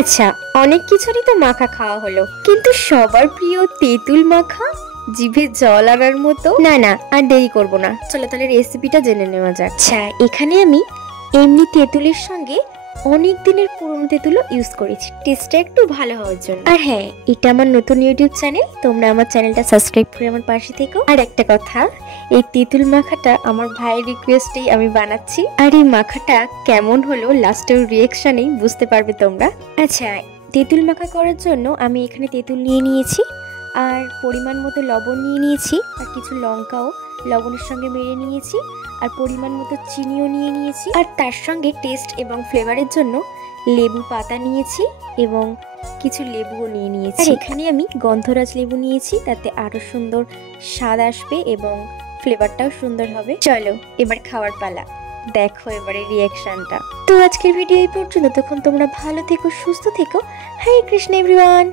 আচ্ছা, অনেক কিছুরই তো মাখা খাওয়া হলো, কিন্তু সবার প্রিয় তেঁতুল মাখা জিভে জল আনার মতো। না না, আর দেরি করব না, চলো তাহলে রেসিপিটা জেনে নেওয়া যাক। আচ্ছা, এখানে আমি এমনি তেঁতুলের সঙ্গে অনেক দিনের পুরনো তেঁতুলও ইউজ করেছি, টেস্টটা একটু ভালো হওয়ার জন্য। আর হ্যাঁ, এটা আমার নতুন ইউটিউব চ্যানেল, তোমরা আমার চ্যানেলটা সাবস্ক্রাইব করে আমার পাশে থেকো। আর একটা কথা, এই তেঁতুল মাখাটা আমার ভাইয়ের রিকোয়েস্টেই আমি বানাচ্ছি, আর এই মাখাটা কেমন হলো লাস্টের রিয়েকশনেই বুঝতে পারবে তোমরা। আচ্ছা, তেঁতুল মাখা করার জন্য আমি এখানে তেঁতুল নিয়ে নিয়েছি, আর পরিমাণ মতো লবণ নিয়ে নিয়েছি, আর কিছু লঙ্কাও লবণের সঙ্গে মেরে নিয়েছি, আর পরিমাণ মতো চিনিও নিয়ে নিয়েছি, আর তার সঙ্গে টেস্ট এবং ফ্লেভারের জন্য লেবু পাতা নিয়েছি এবং কিছু লেবুও নিয়ে নিয়েছি। আর এখানে আমি গন্ধরাজ লেবু নিয়েছি, তাতে আরো সুন্দর স্বাদ আসবে এবং ফ্লেভারটাও সুন্দর হবে। চলো এবার খাওয়ার পালা, দেখো এবারে রিয়াকশনটা। তো আজকের ভিডিও এই পর্যন্ত, তখন তোমরা ভালো থেকো, সুস্থ থেকো। হরে কৃষ্ণ এভরিওয়ান।